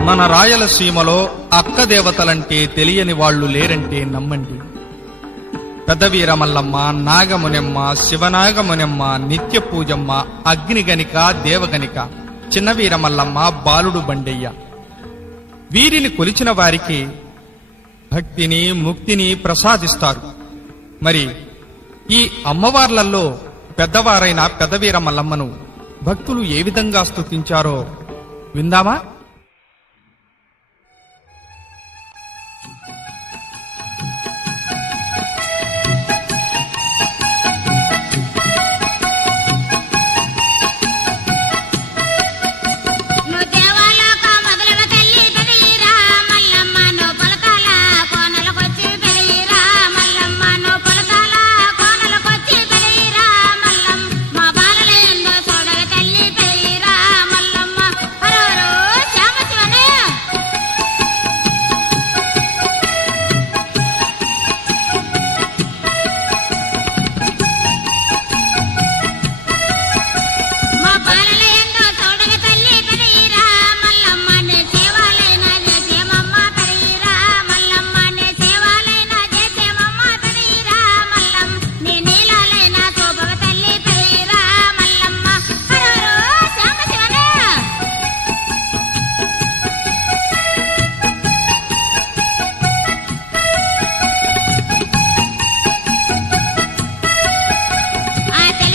మన రాయలసీమలో అక్క దేవతలంటే తెలియని వాళ్ళు లేరంటే నమ్మండి. పెద్దవీరమల్లమ్మ, నాగమునెమ్మ, శివనాగమునెమ్మ, నిత్య పూజమ్మ, అగ్నిగనిక, దేవగనిక, చిన్నవీరమల్లమ్మ, బాలుడు బండయ్య. వీరిని కొలిచిన వారికి భక్తిని, ముక్తిని ప్రసాదిస్తారు. మరి ఈ అమ్మవార్లలో పెద్దవారైన పెద్దవీరమల్లమ్మను భక్తులు ఏ విధంగా స్తుతించారో విందామా?